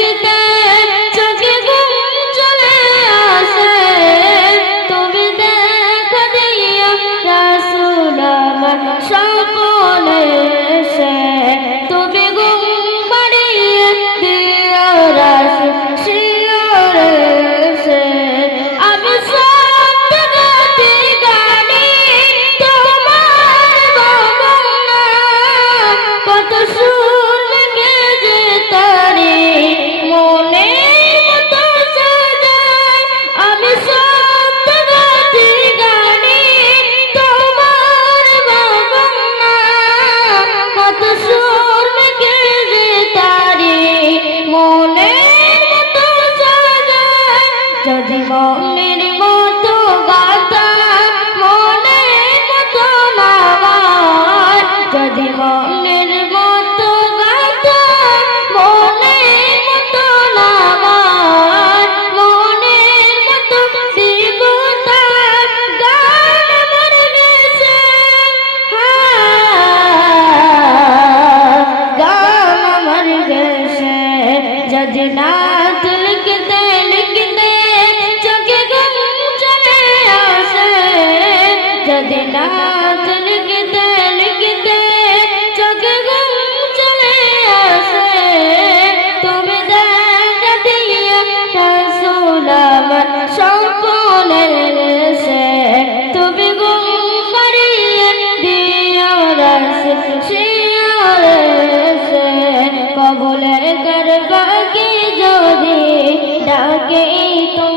লিখতে চোখে ঘুম চলে আসে তুমি দেখা দিয়া রাসূল আমার স্বপ্নে এসে তুমি ঘুম পাড়িয়ে দিয়া রাসূল শিয়রে এসে আমি সত্যি গানে তোমার বর্ণনা কত সুর লেগে যে তারে মনে মতো সাজায় আমি সত্যি গানে তোমার বর্ণনা কত সুর লেগে যে তারে মনে মতো সাজায় যদি মনের মতো গাতা মনের মতো নামায় যদি মনের মতো গাতা মনের মতো নামায় মনের মতো দেবতা গান আমার গেছে গান আমার গেছে যদি নাত লিখতে লিখতে চোখে ঘুম চলে আসে যদি নাত লিখতে লিখতে চোখে ঘুম চলে আসে তুমি দেখা দিয়া রাসূল আমার স্বপ্নে এসে তুমি ঘুম পাড়িয়ে দিয়া রাসূল শিয়রে এসে কবুলের দরবাকে যদি ডাকে তো